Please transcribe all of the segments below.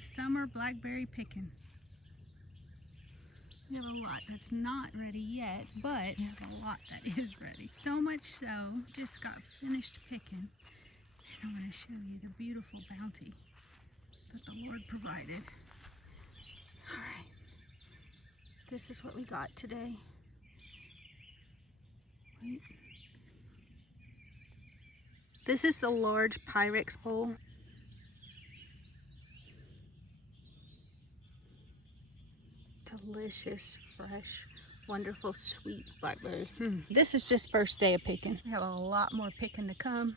summer blackberry picking. We have a lot that's not ready yet, but we have a lot that is ready. So much so, just got finished picking. And I'm going to show you the beautiful bounty that the Lord provided. All right, this is what we got today. Wait. This is the large Pyrex bowl. Delicious, fresh, wonderful, sweet blackberries. This is just first day of picking. We have a lot more picking to come.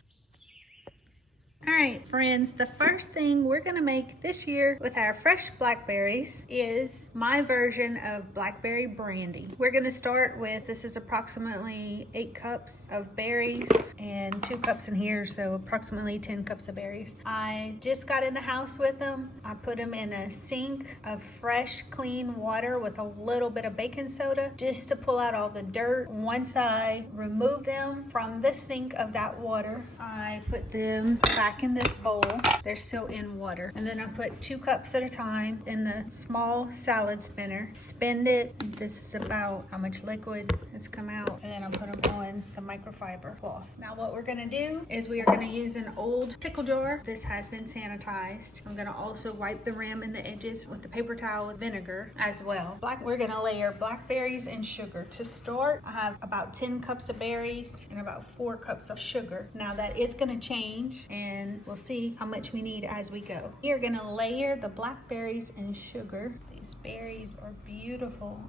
All right, friends, the first thing we're gonna make this year with our fresh blackberries is my version of Blackberry Brandy. We're gonna start with, this is approximately 8 cups of berries and 2 cups in here, so approximately 10 cups of berries. I just got in the house with them. I put them in a sink of fresh, clean water with a little bit of baking soda just to pull out all the dirt. Once I remove them from the sink of that water, I put them back in this bowl. They're still in water. And then I put 2 cups at a time in the small salad spinner. Spin it. This is about how much liquid has come out. And then I put them on the microfiber cloth. Now what we're gonna do is we are gonna use an old pickle jar. This has been sanitized. I'm gonna also wipe the rim and the edges with the paper towel with vinegar as well. We're gonna layer blackberries and sugar. To start, I have about 10 cups of berries and about 4 cups of sugar. Now that it's gonna change, and we'll see how much we need as we go. We are gonna layer the blackberries and sugar. These berries are beautiful.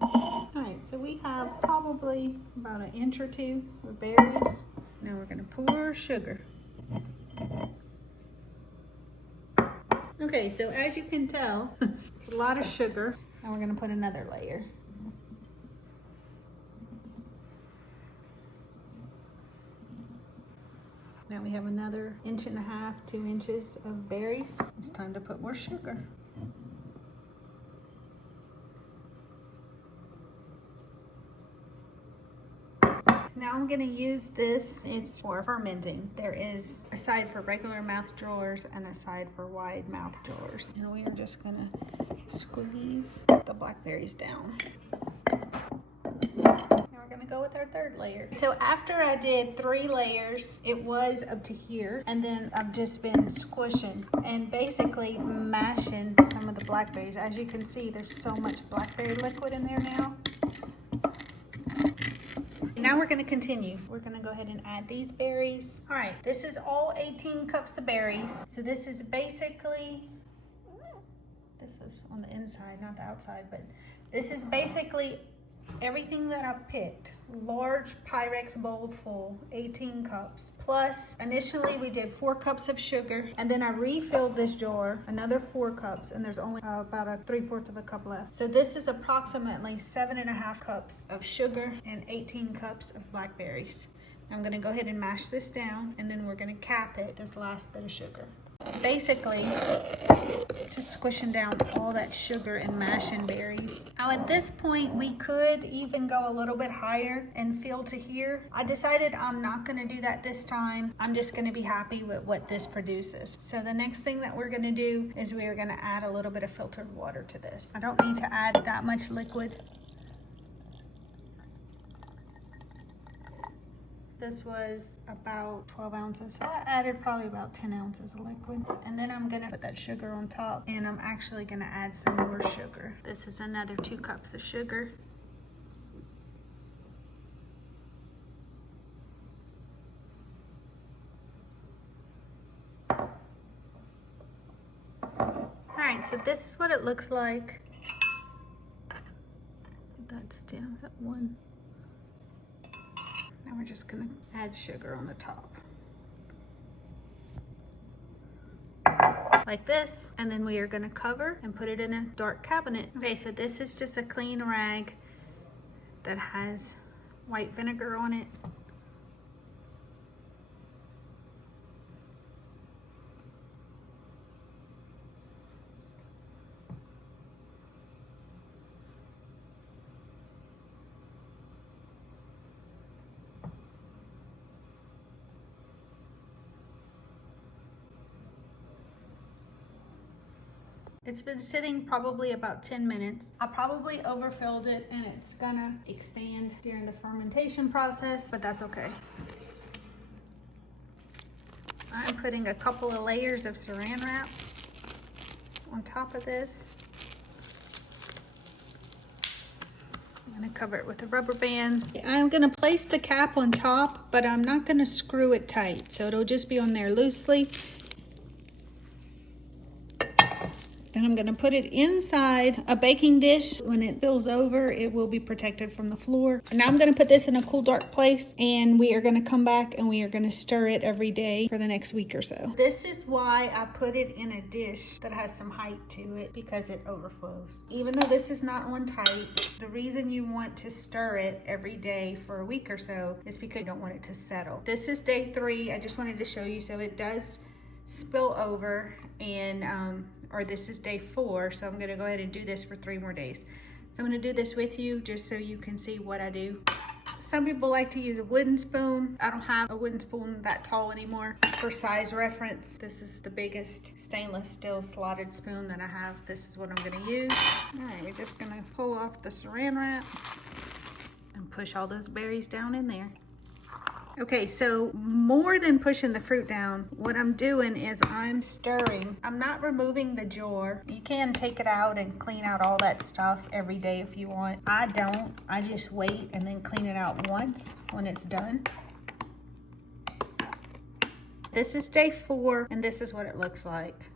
All right, so we have probably about 1 inch or 2 of berries. Now we're gonna pour sugar. Okay, so as you can tell, it's a lot of sugar. Now we're gonna put another layer. Now we have another 1.5 inches, 2 inches of berries. It's time to put more sugar. Now I'm gonna use this, it's for fermenting. There is a side for regular mouth drawers and a side for wide mouth drawers. Now we are just gonna squeeze the blackberries down. We're gonna go with our 3rd layer. So after I did 3 layers, it was up to here, and then I've just been squishing and basically mashing some of the blackberries. As you can see, there's so much blackberry liquid in there now. Now we're gonna continue. We're gonna go ahead and add these berries. All right, this is all 18 cups of berries. So this is basically, this was on the inside, not the outside, but this is basically everything that I picked. Large Pyrex bowl full, 18 cups. Plus, initially we did 4 cups of sugar, and then I refilled this jar, another 4 cups, and there's only about 3/4 of a cup left. So this is approximately 7.5 cups of sugar and 18 cups of blackberries. I'm gonna go ahead and mash this down, and then we're gonna cap it, this last bit of sugar. Basically, just squishing down all that sugar and mashing berries. Now at this point, we could even go a little bit higher and fill to here. I decided I'm not gonna do that this time. I'm just gonna be happy with what this produces. So the next thing that we're gonna do is we are gonna add a little bit of filtered water to this. I don't need to add that much liquid. This was about 12 ounces, so I added probably about 10 ounces of liquid. And then I'm gonna put that sugar on top, and I'm actually gonna add some more sugar. This is another 2 cups of sugar. All right, so this is what it looks like. That's down at 1. Now we're just gonna add sugar on the top. Like this, and then we are gonna cover and put it in a dark cabinet. Okay, so this is just a clean rag that has white vinegar on it. It's been sitting probably about 10 minutes. I probably overfilled it and it's gonna expand during the fermentation process, but that's okay. I'm putting a couple of layers of saran wrap on top of this. I'm gonna cover it with a rubber band. I'm gonna place the cap on top, but I'm not gonna screw it tight, so it'll just be on there loosely. Then I'm gonna put it inside a baking dish. When it fills over, it will be protected from the floor. Now I'm gonna put this in a cool, dark place, and we are gonna come back and we are gonna stir it every day for the next week or so. This is why I put it in a dish that has some height to it, because it overflows. Even though this is not on tight, the reason you want to stir it every day for a week or so is because you don't want it to settle. This is day 3. I just wanted to show you so it does spill over, and or this is day 4, so I'm gonna go ahead and do this for 3 more days. So I'm gonna do this with you just so you can see what I do. Some people like to use a wooden spoon. I don't have a wooden spoon that tall anymore. For size reference, this is the biggest stainless steel slotted spoon that I have. This is what I'm gonna use. All right, we're just gonna pull off the saran wrap and push all those berries down in there. Okay, so more than pushing the fruit down, what I'm doing is I'm stirring. I'm not removing the jar. You can take it out and clean out all that stuff every day if you want. I don't. I just wait and then clean it out once when it's done. This is day 4, and this is what it looks like.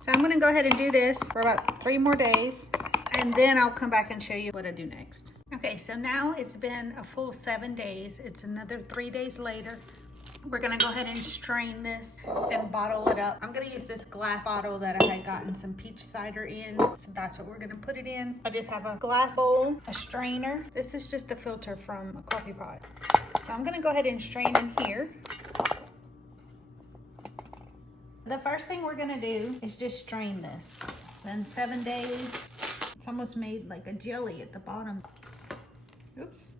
So I'm gonna go ahead and do this for about 3 more days, and then I'll come back and show you what I do next. Okay, so now it's been a full 7 days. It's another 3 days later. We're gonna go ahead and strain this and bottle it up. I'm gonna use this glass bottle that I had gotten some peach cider in, so that's what we're gonna put it in. I just have a glass bowl, a strainer. This is just the filter from a coffee pot. So I'm gonna go ahead and strain in here. The first thing we're gonna do is just strain this. It's been 7 days. It's almost made like a jelly at the bottom. Oops.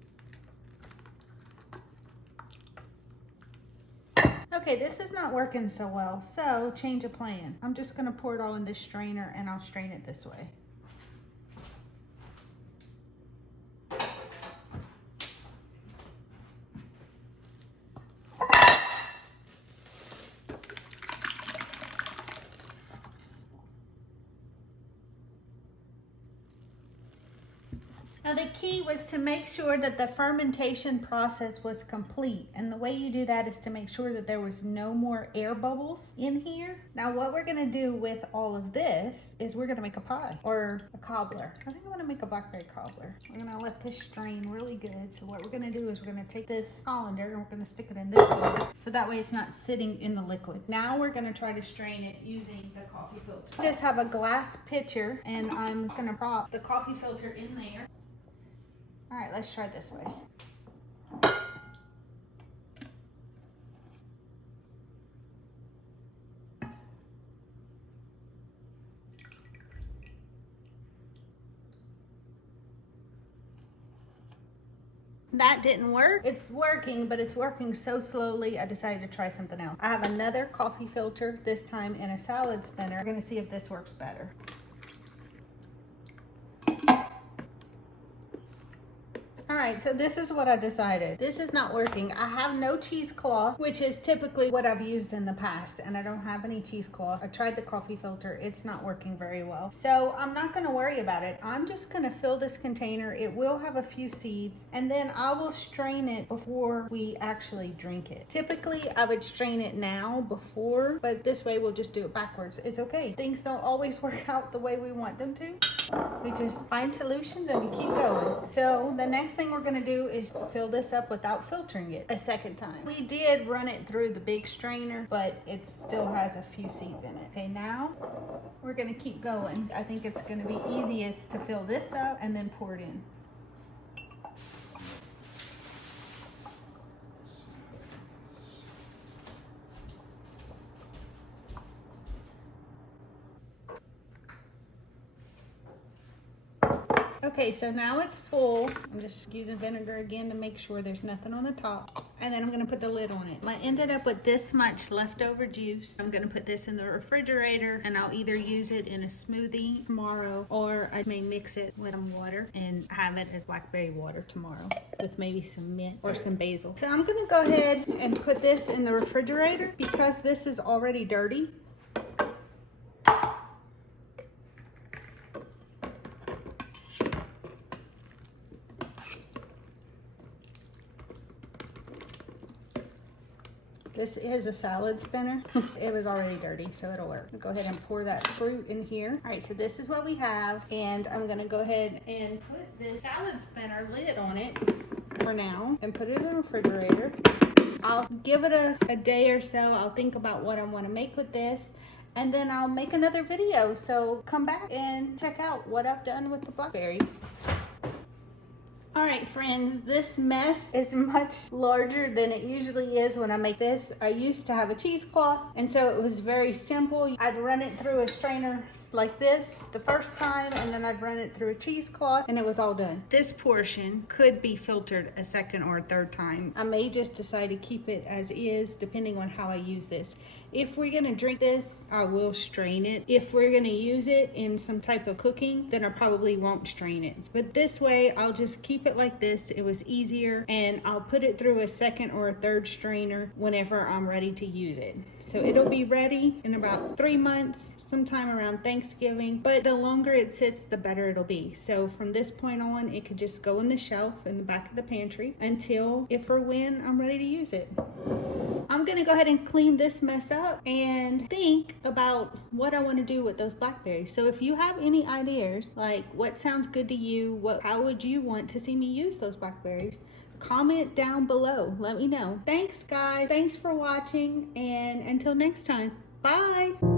Okay, this is not working so well, so change of plan. I'm just gonna pour it all in this strainer and I'll strain it this way. Now the key was to make sure that the fermentation process was complete. And the way you do that is to make sure that there was no more air bubbles in here. Now what we're gonna do with all of this is we're gonna make a pie or a cobbler. I think I'm gonna make a blackberry cobbler. We're gonna let this strain really good. So what we're gonna do is we're gonna take this colander and we're gonna stick it in this one. So that way it's not sitting in the liquid. Now we're gonna try to strain it using the coffee filter. I just have a glass pitcher and I'm gonna prop the coffee filter in there. All right, let's try this way. That didn't work. It's working, but it's working so slowly, I decided to try something else. I have another coffee filter, this time in a salad spinner. We're gonna see if this works better. All right, so this is what I decided. This is not working. I have no cheesecloth, which is typically what I've used in the past, and I don't have any cheesecloth. I tried the coffee filter. It's not working very well. So I'm not gonna worry about it. I'm just gonna fill this container. It will have a few seeds, and then I will strain it before we actually drink it. Typically, I would strain it now before, but this way we'll just do it backwards. It's okay. Things don't always work out the way we want them to. We just find solutions and we keep going. So the next thing we're gonna do is fill this up without filtering it a second time. We did run it through the big strainer, but it still has a few seeds in it. Okay, now we're gonna keep going. I think it's gonna be easiest to fill this up and then pour it in. Okay, so now it's full. I'm just using vinegar again to make sure there's nothing on the top. and then I'm gonna put the lid on it. I ended up with this much leftover juice. I'm gonna put this in the refrigerator, and I'll either use it in a smoothie tomorrow, or I may mix it with some water and have it as blackberry water tomorrow with maybe some mint or some basil. So I'm gonna go ahead and put this in the refrigerator because this is already dirty. This is a salad spinner. It was already dirty, so it'll work. I'll go ahead and pour that fruit in here. All right, so this is what we have, and I'm gonna go ahead and put the salad spinner lid on it for now and put it in the refrigerator. I'll give it a day or so. I'll think about what I wanna make with this, and then I'll make another video. So come back and check out what I've done with the blackberries. All right, friends, this mess is much larger than it usually is when I make this. I used to have a cheesecloth, and so it was very simple. I'd run it through a strainer like this the first time, and then I'd run it through a cheesecloth, and it was all done. This portion could be filtered a second or a third time. I may just decide to keep it as is, depending on how I use this. If we're gonna drink this, I will strain it. If we're gonna use it in some type of cooking, then I probably won't strain it. But this way, I'll just keep it like this. It was easier, and I'll put it through a second or a third strainer whenever I'm ready to use it. So it'll be ready in about 3 months, sometime around Thanksgiving. But the longer it sits, the better it'll be. So from this point on, it could just go in the shelf in the back of the pantry until if or when I'm ready to use it. I'm gonna go ahead and clean this mess up and think about what I want to do with those blackberries. So if you have any ideas, like what sounds good to you, how would you want to see me use those blackberries? Comment down below, let me know. Thanks guys, thanks for watching, and until next time, bye.